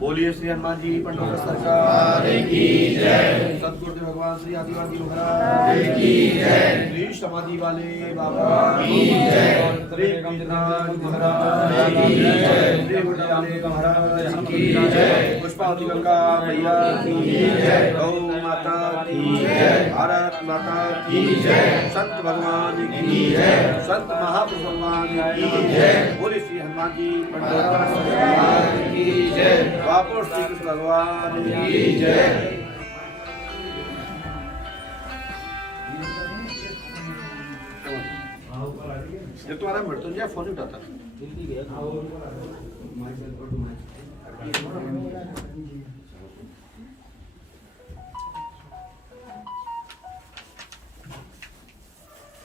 बोलिए श्री हनुमान जी पंडोर सरकार की जय। सतगुरुदेव भगवान श्री आदिवासी महाराज की जय। श्री समाधि वाले बाबा की जय। श्री गंगराज महाराज की जय। श्री गुरुदेव महाराज की जय। पुष्पावती गंगा मैया की जय। गौ माता की जय। भारत माता की जय। संत भगवान की जय। संत महापुरुष भगवान की जय। बोलिए श्री हनुमान जी पंडोर सरकार की जय। वापस श्री कृष्ण भगवान की जय। ये तुम्हारा मृत्युंजय फोन ही उठाता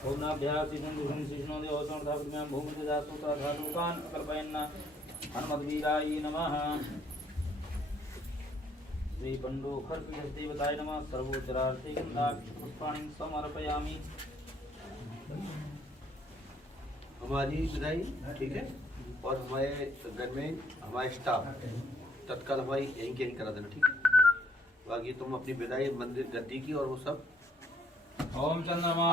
ओम नाभ्यासी संदुषं शिष्णो देवसं धावज्ञान भूमिते जातुता धातुकान कल्पयन्ना हनुमद्वीराय नमः। श्री पंडोखर देवताय नमः। सर्वोच्चरार्थे गंधाक्ष पुष्पाणि समर्पयामि। हमारी विदाई ठीक है। और हमारे घर में हमारे स्टाफ तत्काल हमारी यहीं करा देना ठीक है। बाकी तुम अपनी विदाई मंदिर गद्दी की और वो सब। ओम चंद्रमा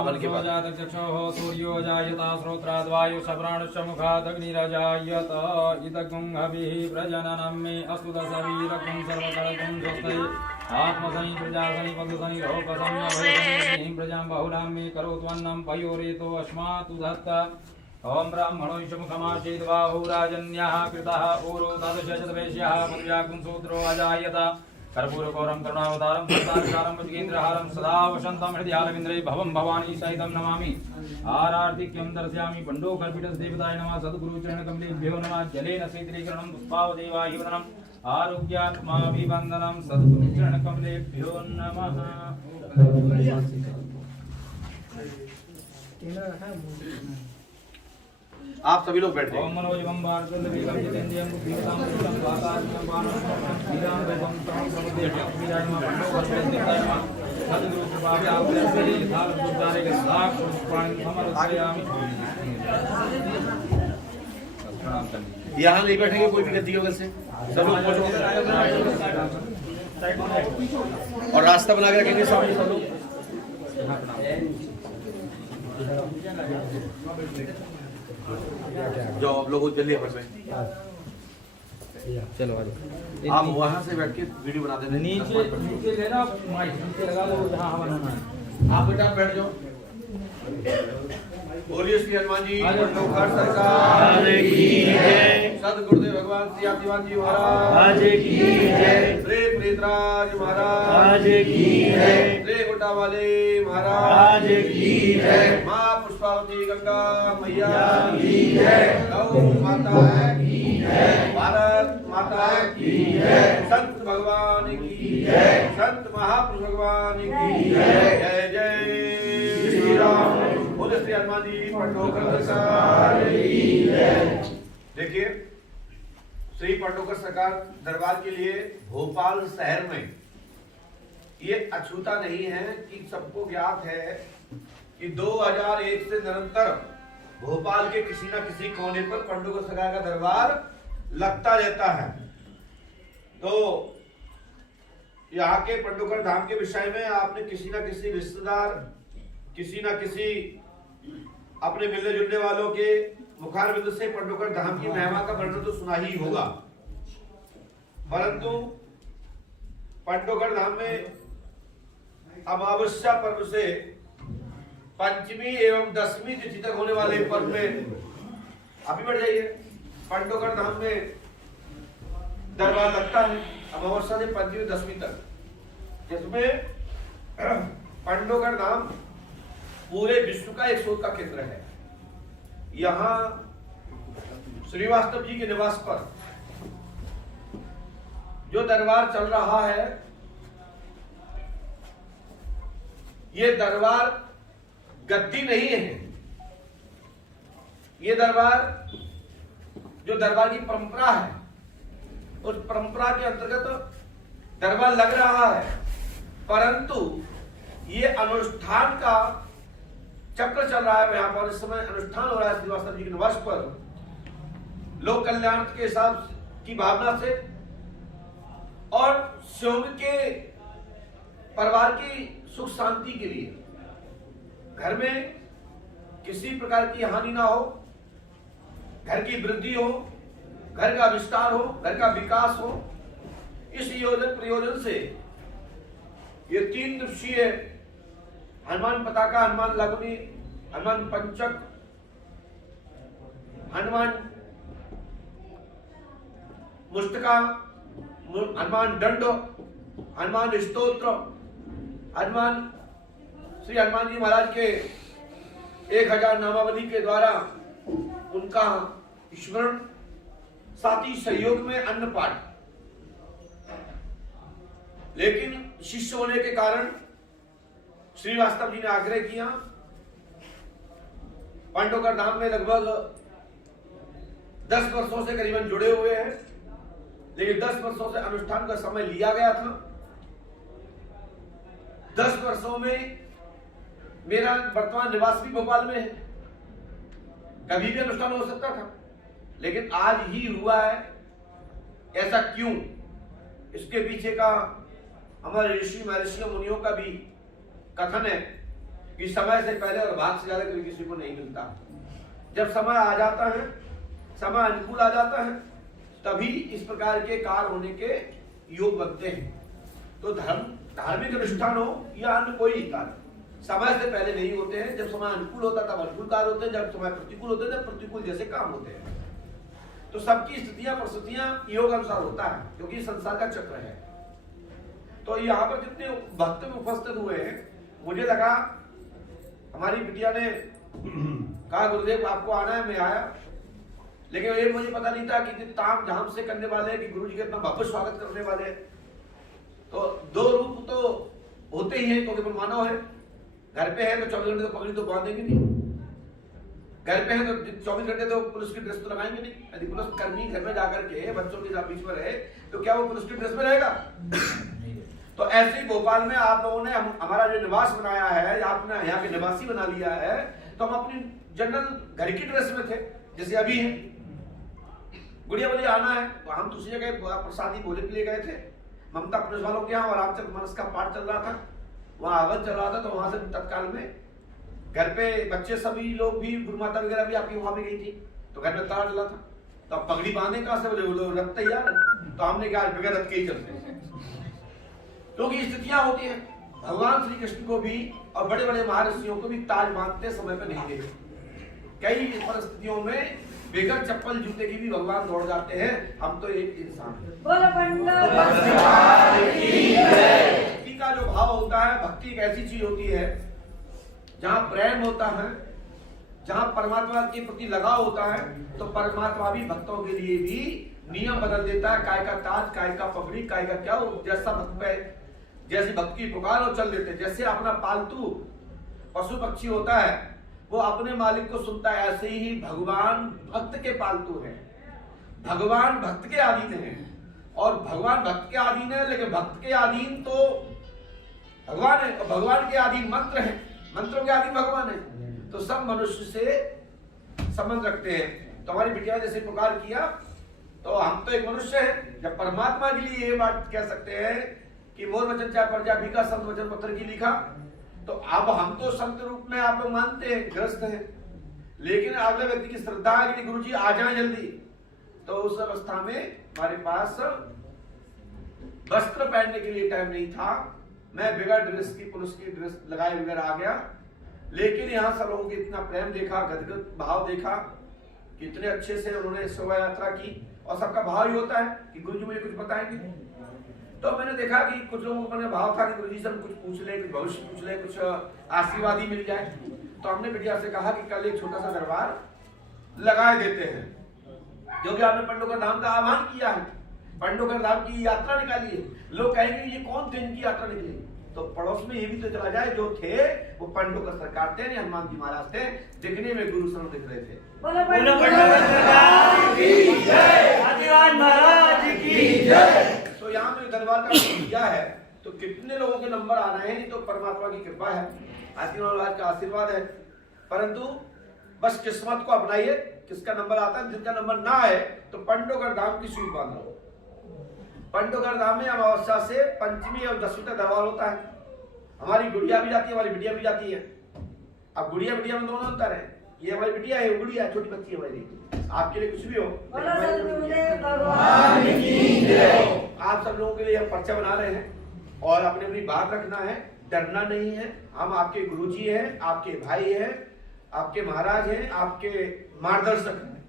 जात चक्षुः सूर्यो जायता श्रोत्राद् वायु सप्राणुश्च मुखात् अग्निरजायत इदगुंहभिः प्रजननं मे अस्तु दशवीरकुं सर्वकलकुं स्वस्ति आत्मसनि प्रजासनि पदसनि रोपसंयभयसनि प्रजां बहुलां मे करोत्वन्नं पयोरेतो अस्मातु दत्त। ओम ब्राह्मणो मुखमासीत् बाहुराजन्यः कृतः ऊरो द्वादशशतवेश्यः पदव्याकुं सूत्रो अजायत कर्पूरगौरं करुणावतारं संसारसारं भुजगेन्द्रहारं सदा वसन्तं हृदयारविन्द्रे भवं भवानी सहितं नमामि। आरार्तिक्यं दर्शयामि पंडोखरपीठदेवताय नमः। सद्गुरुचरणकमलेभ्यो नमः। जलेन शीतलीकरणं पुष्पावदेवाहिवदनम् आरोग्यात्माभिवन्दनं सद्गुरुचरणकमलेभ्यो नमः। आप सभी लोग बैठे। ओम मनोजवं भारतवेगं जितेन्द्रियं बुद्धिमतां पुरुषं वातात्मनं वानरं वीरां वैभवं तं प्रमुदेशं विजयं पंडोखरपीठदेवताय नमः। सद्गुरु कृपाभि आपले यथार्थ उद्धारे के साक्ष पुष्पाणि समर्पयामि। यहाँ नहीं बैठेंगे कोई भी गद्दी होगा से सब लोग और रास्ता बना के रखेंगे सामने सब लोग। जाओ आप लोग जल्दी अपन में चलो आ जाओ। आप वहाँ से बैठ के वीडियो बना देना। नीचे लेना माइक नीचे लगा लो जहाँ हवा होना है। आप बेटा बैठ जाओ। बोलिए श्री हनुमान जी पंडोखर सरकार की जय। सद्गुरुदेव भगवान श्री आदिवासी जी महाराज की जय। श्री प्रेतराज महाराज की जय। श्री गोटा वाले महाराज की जय। माँ पुष्पावती गंगा मैया की जय। गौ माता की जय। भारत माता की जय। संत भगवान की जय। संत महापुरुष भगवान की जय। जय जय श्री राम। बोले श्री हनुमान जी पंडोखर सरकार की जय। देखिए श्री पंडोखर सरकार दरबार के लिए भोपाल शहर में ये अछूता नहीं है कि सबको ज्ञात है कि 2001 से निरंतर भोपाल के किसी न किसी कोने पर पंडोखर सरकार का दरबार लगता रहता है। तो यहाँ के पंडोखर धाम के विषय में आपने किसी न किसी रिश्तेदार किसी न किसी अपने मिलने जुलने वालों के मुखारबिंद से पंडोखर धाम की महिमा का वर्णन तो सुना ही होगा। परंतु पंडोखर धाम में अमावस्या पर्व से पंचमी एवं दसवीं तिथि तक होने वाले पर्व में अभी बढ़ जाइए। पंडोखर धाम में दरबार लगता है अमावस्या से पंचमी दसवीं तक, जिसमें पंडोखर धाम पूरे विश्व का एक शोध का केंद्र है। यहाँ श्रीवास्तव जी के निवास पर जो दरबार चल रहा है, ये दरबार गद्दी नहीं है। ये दरबार जो दरबार की परंपरा है, उस परंपरा के अंतर्गत दरबार लग रहा है, परंतु ये अनुष्ठान का चक्र चल रहा है। यहाँ पर इस समय अनुष्ठान हो रहा है श्रीवास्तव जी के निवास पर। लोक कल्याण के हिसाब की भावना से और स्वयं के परिवार की सुख शांति के लिए, घर में किसी प्रकार की हानि ना हो, घर की वृद्धि हो, घर का विस्तार हो, घर का विकास हो, इस योजन प्रयोजन से ये 3 दिवसीय हनुमान पताका, हनुमान लगुनी, हनुमान पंचक, हनुमान मुष्टका, हनुमान दंड, हनुमान स्तोत्र, हनुमान श्री हनुमान जी महाराज के 1000 नामावली के द्वारा उनका स्मरण, साथ ही सहयोग में अन्न पाठ। लेकिन शिष्य होने के कारण श्रीवास्तव जी ने आग्रह किया, पांडवगढ़ धाम में लगभग 10 वर्षों से करीबन जुड़े हुए हैं, लेकिन 10 वर्षों से अनुष्ठान का समय लिया गया था। 10 वर्षों में मेरा वर्तमान निवास भी भोपाल में है, कभी भी अनुष्ठान हो सकता था, लेकिन आज ही हुआ है। ऐसा क्यों? इसके पीछे का हमारे ऋषि महर्षि मुनियों का भी कथन है कि समय से पहले और भाग से ज्यादा कभी किसी को नहीं मिलता। जब समय आ जाता है, समय अनुकूल आ जाता है, तभी इस प्रकार के कार्य होने के योग बनते हैं। तो धार्मिक अनुष्ठान हो या अन्य कोई कार्य समय से पहले नहीं होते हैं। जब समय अनुकूल होता है तब अनुकूल कार्य होते हैं, जब समय प्रतिकूल होते हैं तब प्रतिकूल जैसे काम होते हैं। तो सबकी स्थितियां परिस्थितियां योग अनुसार होता है, क्योंकि संसार का चक्र है। तो यहाँ पर जितने भक्त में उपस्थित हुए हैं, मुझे लगा हमारी बिटिया ने कहा गुरुदेव आपको आना है, मैं आया, लेकिन ये मुझे पता नहीं था कि ताम झाम से करने वाले, कि गुरु जी का इतना भव्य स्वागत करने वाले। तो 2 रूप तो होते ही हैं, क्योंकि मानव है। घर पे है तो 24 घंटे तो पगड़ी तो बांधेंगे नहीं, घर पे है तो 24 घंटे तो पुलिस की ड्रेस तो लगाएंगे नहीं। यदि पुलिस कर्मी घर में जाकर के बच्चों के साथ बीच में रहे तो क्या वो पुलिस की ड्रेस में रहेगा? तो ऐसे ही भोपाल में आप लोगों ने हमारा जो निवास बनाया है, आपने यहाँ के निवासी बना लिया है, तो हम अपनी जनरल घर की ड्रेस में थे, जैसे अभी है। गुड़िया बोली आना है, तो हम दूसरी जगह प्रसादी भोजन के लिए गए थे ममता पुलिस वालों के यहाँ, और रामचंद्र मानस का पाठ चल रहा था, वहां आवाज चल रहा था। तो वहां से तत्काल में घर पे बच्चे सभी लोग भी, गुरु माता वगैरह भी आपकी वहां भी गई थी, तो घर में ताला डला था। तो अब पगड़ी बांधे कहां से? बोले रथ तैयार। तो हमने कहा बगैर रथ के ही चलते हैं, क्योंकि स्थितियां होती हैं। भगवान श्री कृष्ण को भी और बड़े बड़े महर्षियों को भी ताज बांधते समय पर नहीं देखे। कई परिस्थितियों में बेगर चप्पल जूते की भी भगवान दौड़ जाते हैं। हम तो एक इंसान हैं। भक्ति का जो भाव होता है, भक्ति एक ऐसी चीज होती है जहां प्रेम होता है, जहां परमात्मा के प्रति लगाव होता है, तो परमात्मा भी भक्तों के लिए भी नियम बदल देता है। काय का ताज, काय का पगड़ी, काय का क्या, जैसा भक्त पे जैसी भक्त की पुकार हो चल देते। जैसे अपना पालतू पशु पक्षी होता है, वो अपने मालिक को सुनता है, ऐसे ही भगवान भक्त के पालतू है। भगवान भक्त के अधीन है, और भगवान भक्त के अधीन है, लेकिन भक्त के अधीन तो भगवान है, और भगवान के अधीन मंत्र है, मंत्रों के अधीन भगवान है। तो सब मनुष्य से संबंध रखते हैं। तो हमारी बिटिया जैसे पुकार किया, तो हम तो एक मनुष्य है। जब परमात्मा के लिए ये बात कह सकते हैं कि मोर वचन चाहे प्रजा भीखा, संत वचन पत्र की लिखा, तो अब हम तो संत रूप में आप लोग मानते हैं, ग्रस्त हैं, लेकिन अगले व्यक्ति की श्रद्धा है कि गुरु जी आ जाए जल्दी। तो उस अवस्था में हमारे पास वस्त्र पहनने के लिए टाइम नहीं था। मैं बगैर ड्रेस की, पुलिस की ड्रेस लगाए बगैर आ गया। लेकिन यहाँ सब लोगों की इतना प्रेम देखा, गदगद भाव देखा, कितने अच्छे से उन्होंने शोभा यात्रा की, और सबका भाव ही होता है कि गुरु जी मुझे कुछ बताएंगे। तो मैंने देखा कि कुछ लोगों का भाव था कि गुरु जी से हम कुछ पूछ लें, कुछ भविष्य पूछ लें, कुछ आशीर्वाद ही मिल जाए। तो हमने बिटिया से कहा कि कल एक छोटा सा दरबार लगाए देते हैं, जो कि आपने पांडवगढ़ धाम का आह्वान किया है, पांडवगढ़ धाम की यात्रा निकाली है। लोग कहेंगे ये कौन थे इनकी यात्रा निकली? तो पड़ोस में ये भी तो चला जाए, जो थे वो पांडवगढ़ सरकार थे, हनुमान जी महाराज थे, दिखने में गुरु सर दिख रहे थे। तो यहाँ में दरबार का किया है, तो कितने लोगों के नंबर आ रहे हैं, तो परमात्मा की कृपा है, आशीर्वाद का आशीर्वाद है। परंतु बस किस्मत को अपनाइए, किसका नंबर आता है, जिनका नंबर ना आए तो पांडवगढ़ धाम की सूई बांध लो। पंडोकर धाम में अमावस्या से पंचमी और दसवीं तक दरबार होता है। हमारी गुड़िया भी जाती है, हमारी बिटिया भी जाती है। अब गुड़िया बिटिया में दोनों अंतर है। ये हमारी बिटिया है, गुड़िया छोटी बच्ची है हमारी। आपके लिए कुछ भी हो, आप सब लोगों के लिए हम पर्चा बना रहे हैं और अपनी अपनी बात रखना है, डरना नहीं है। हम आपके गुरुजी हैं, आपके भाई हैं, आपके महाराज हैं, आपके मार्गदर्शक हैं।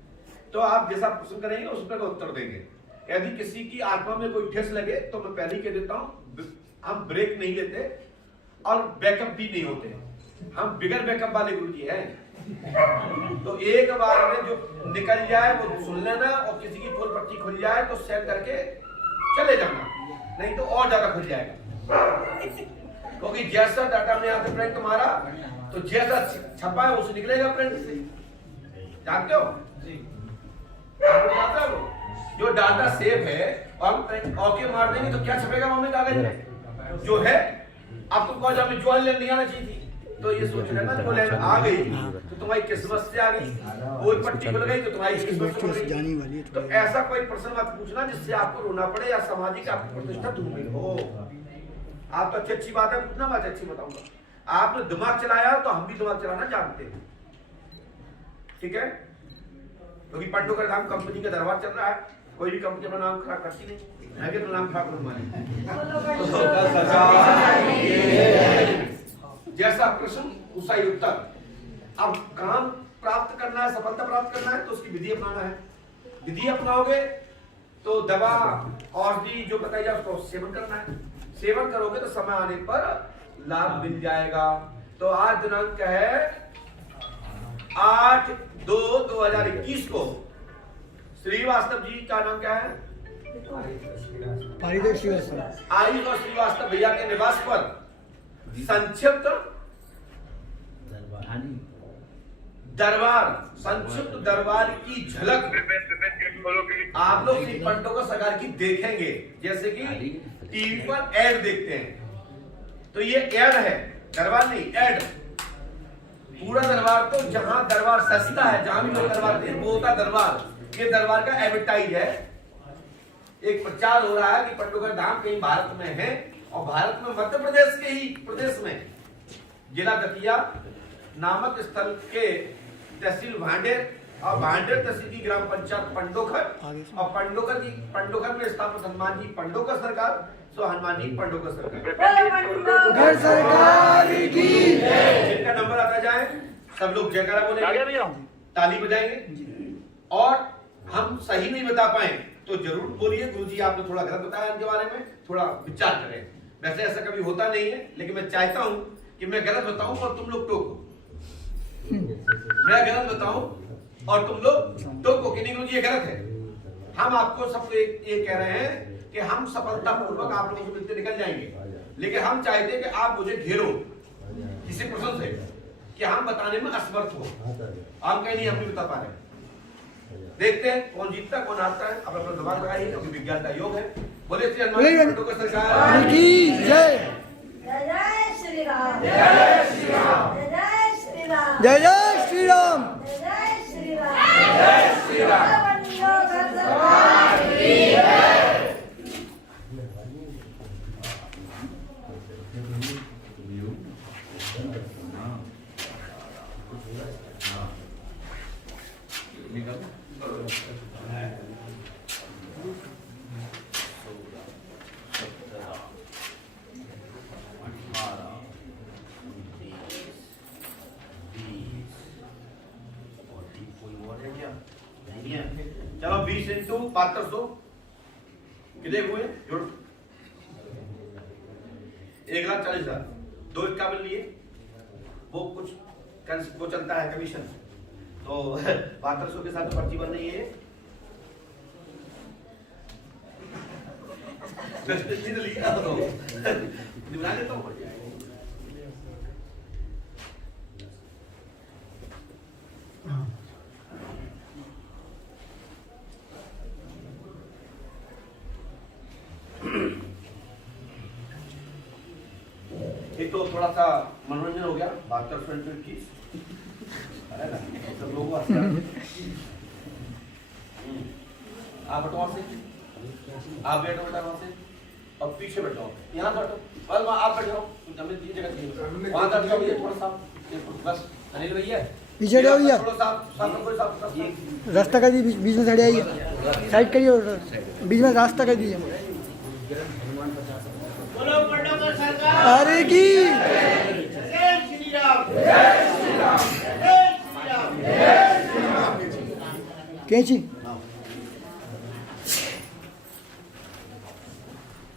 तो आप जैसा प्रश्न करेंगे उस पर उत्तर देंगे। यदि किसी की आत्मा में कोई ठेस लगे तो मैं पहले ही कह देता हूँ, हम ब्रेक नहीं लेते और बैकअप भी नहीं होते। हम बिगर बैकअप वाले गुरुजी हैं। तो एक बार में जो निकल जाए वो सुन लेना और किसी की फुल पट्टी खुल जाए तो सेट करके चले जाना, नहीं तो और ज्यादा खुल जाएगा। क्योंकि जैसा डाटा में यहाँ पे प्रिंट मारा तो जैसा छपा है उसे निकलेगा प्रिंट से। जानते हो जी? जानते हो जो डाटा सेव है और हम प्रिंट ओके मार देंगे तो क्या छपेगा वहां में कागज में जो है। अब तुमको जब जो लाइन नहीं आना चाहिए थी तो ये सोच लेना जो लाइन आ गई तो तुम्हारी किस्मत से आ गई, वो पट्टी खुल गई तो तुम्हारी किस्मत से जानी वाली। तो ऐसा कोई प्रश्न मत पूछना जिससे आपको रोना पड़े या सामाजिक आपकी प्रतिष्ठा धूमिल हो। आप तो अच्छी बात है पूछना, बात अच्छी बताऊंगा। आपने दिमाग चलाया तो हम भी दिमाग चलाना जानते हैं, ठीक है? क्योंकि पंडोकर धाम कंपनी का दरबार चल रहा है, कोई भी कंपनी अपना नाम खराब करती नहीं। मैं भी अपना नाम खराब करूंगा। जैसा प्रश्न उसा ही उत्तर। अब काम प्राप्त करना है, सफलता प्राप्त करना है तो उसकी विधि अपनाना है। विधि अपनाओगे तो दवा औषधि जो बताई जाए उसको सेवन करना है। सेवन करोगे तो समय आने पर लाभ मिल जाएगा। तो आज दिनांक है 8/2/2021 को श्रीवास्तव जी का नाम क्या है? पारिदोष श्रीवास्तव। आयुष और श्रीवास्तव भैया के निवास पर संक्षिप्त दरबार, संक्षिप्त दरबार की झलक आप लोग श्री पंडोकर सरकार की देखेंगे। जैसे कि टीवी पर एड देखते हैं तो ये एड है, दरबार नहीं, एड। पूरा दरबार तो जहां दरबार सस्ता है, जहां भी लोग दरबार थे वो होता दरबार। ये दरबार का एडवर्टाइज है। एक प्रचार हो रहा है कि पंडोकर धाम कहीं भारत में है और भारत में मध्य प्रदेश के ही प्रदेश में जिला दतिया नामक स्थल के तहसील भांडेर और भांडेर तहसील की ग्राम पंचायत पंडोखर और पंडोखर में स्थापित हनुमान जी पंडोकर सरकार, सो हनुमान जी पंडोकर सरकार की जय। जिनका नंबर आता जाए सब लोग जयकारा बोलेंगे, ताली बजाएंगे। और हम सही नहीं बता पाए तो जरूर बोलिए गुरुजी आपने थोड़ा गलत बताया इनके बारे में, थोड़ा विचार करें। वैसे ऐसा कभी होता नहीं है, लेकिन मैं चाहता हूं कि मैं गलत बताऊं और तुम लोग टोको। मैं गलत बताऊं और तुम लोग टोको कि नहीं गुरुजी ये गलत है। हम आपको सबको ये कह रहे हैं कि हम सफलता पूर्वक आप लोगों से मिलते निकल जाएंगे, लेकिन हम चाहते हैं कि आप मुझे घेरो किसी प्रश्न से कि हम बताने में असमर्थ हो। हम कहीं नहीं, हम नहीं बता पा रहे। देखते हैं कौन जीतता कौन हारता है। अब अपना दिमाग लगाइए क्योंकि विज्ञान का योग है। बोले श्री हनुमान पंडोकर सरकार की जय। जय श्री राम। जय श्री राम। जय श्री राम। जय जय श्री राम। जय श्री राम। जय श्री राम। पंडोकर सरकार की जय। चलो 20 × 7200 कितने हुए जोड़ 1,40,000। 2 इक्यावन लिए वो कुछ वो चलता है कमीशन, तो 7200 के साथ पर्ची बन रही है। लिया तो निभा देता हूँ। एक तो थोड़ा सा मनोरंजन हो गया, 72 की है ना, सब लोगों को आप बताओ से आप बैठो बेटा वहाँ से और पीछे बैठो, यहाँ बैठो, बस वहाँ आप बैठ जाओ, जमीन की जगह थी वहाँ बैठ जाओ, ये थोड़ा सा बस। अनिल भैया पीछे हटो भैया, थोड़ा सा रास्ता कर दीजिए, बीच में से हट जाइए, साइड करिए और बीच में रास्ता कर दीजिए। अरे की कैंची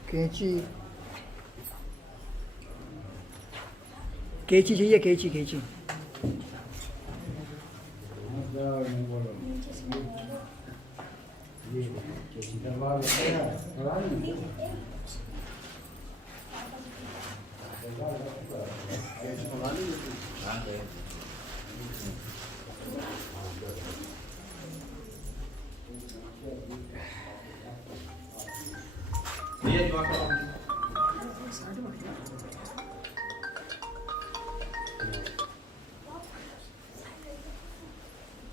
कैंची कैंची चाहिए, कैंची कैंची। भैया जी बात करो।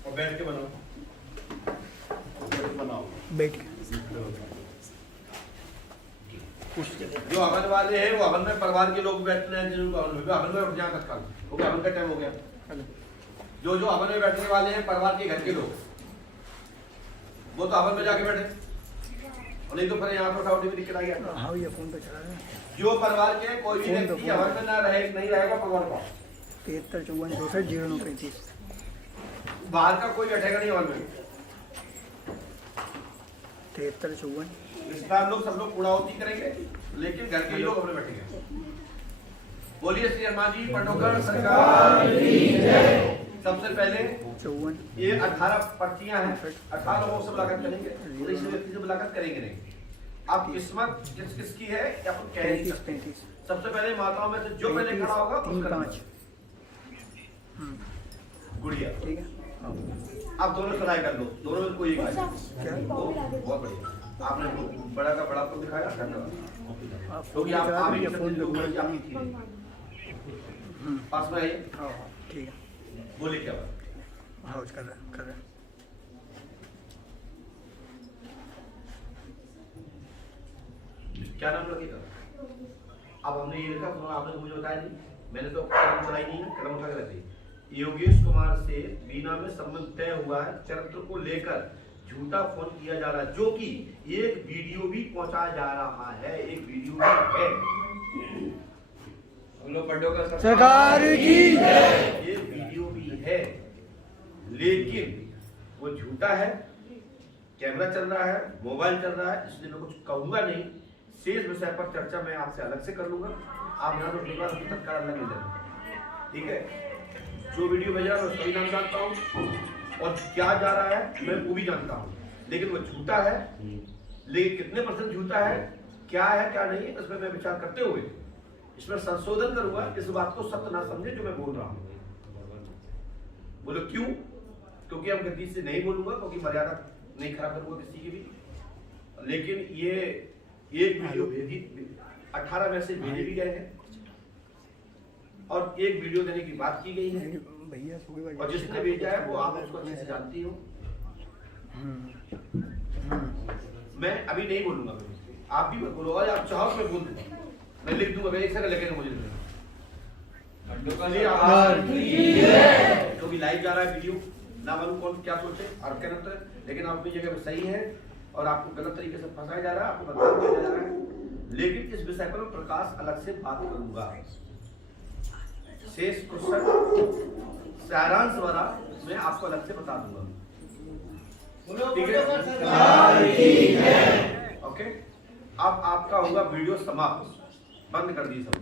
और बैठ के बनाओ, बैठ के जो हवन वाले हैं वो हवन में परिवार के लोग बैठने हैं, जिनको हवन में उठ जाए तत्काल, हो गया हवन का टाइम हो गया। जो हवन में बैठने वाले हैं परिवार के घर के लोग, वो तो हवन में जाके बैठे, और नहीं तो फिर यहाँ पर उठाउटी में दिक्कत आ गया। हाँ भैया फोन पे चला रहे हैं। जो परिवार के कोई भी व्यक्ति हवन में ना रहे, नहीं रहेगा परिवार का, 7354640935 बाहर का कोई बैठेगा नहीं हवन में। 7354 रिश्तेदार लोग सब लोग कूड़ावती करेंगे, लेकिन घर के लोग अपने बैठेंगे। बोलिए श्री हनुमान जी पंडोकर सरकार की जय। सबसे पहले 54 ये 18 पर्चियां हैं, 18 लोगों से मुलाकात करेंगे, इस व्यक्ति से मुलाकात करेंगे नहीं। अब किस्मत किस किसकी है या फिर कह नहीं सकते। 35 सबसे पहले माताओं में से जो पहले खड़ा होगा उसका 35 गुड़िया। ठीक है। आप दोनों सराय कर लो, दोनों में कोई एक आ जाए। क्या बहुत बढ़िया, आपने बड़ा का बड़ा को दिखाया, धन्यवाद। क्योंकि आप ही के फोन पास में आइए। हाँ ठीक है। बोलिए क्या बात। हाँ कर रहे हैं। क्या नाम रखिएगा? अब हमने ये लिखा, आपने मुझे बताया नहीं, मैंने तो कलम चलाई नहीं है, कलम उठा के रखी। योगेश कुमार से बीना में संबंध तय हुआ है, चरित्र को लेकर झूठा फोन किया जा रहा है, जो कि एक वीडियो भी पहुंचाया जा रहा है, एक वीडियो भी है। सरकार की ये वीडियो भी है, लेकिन वो झूठा है, कैमरा चल रहा है, मोबाइल चल रहा है, इसलिए मैं कुछ कहूंगा नहीं। शेष विषय पर चर्चा मैं आपसे अलग से कर लूंगा। आप यहाँ तो तत्काल अलग मिल जाएगा, ठीक है। जो वीडियो भेजा मैं उसका भी नाम जानता हूँ, और क्या जा रहा है मैं वो भी जानता हूँ, लेकिन वो झूठा है। लेकिन कितने % झूठा है, क्या है क्या नहीं, इसमें मैं विचार करते हुए इसमें संशोधन करूंगा। इस बात को सत्य ना समझे जो मैं बोल रहा हूँ। बोलो क्यों? क्योंकि हम गति से नहीं बोलूंगा, क्योंकि मर्यादा नहीं खराब करूंगा किसी की भी। लेकिन ये एक वीडियो भेजी, 18 मैसेज भेजे भी गए हैं, और एक वीडियो देने की बात की गई है। भैया और जिसने भेजा है वो आप उसको अच्छे से जानती हो। मैं अभी नहीं बोलूंगा, आप भी मत बोलो, और आप चाहो तो मैं बोल दूंगा, मैं लिख दूंगा, मैं एक सेकंड लेके मुझे लिखना, क्योंकि लाइव जा रहा है वीडियो, ना मालूम कौन क्या सोचे और क्या नंतर, लेकिन आप अपनी जगह पे सही है, और आपको गलत तरीके से फंसाया जा रहा है, आपको बदनाम किया जा रहा है। लेकिन इस विषय पर प्रकाश अलग से बात करूंगा। शेष क्वेश्चन सारांश वाला मैं आपको अलग से बता दूंगा, ठीक है। ओके, अब आपका होगा वीडियो समाप्त, बंद कर दी सब।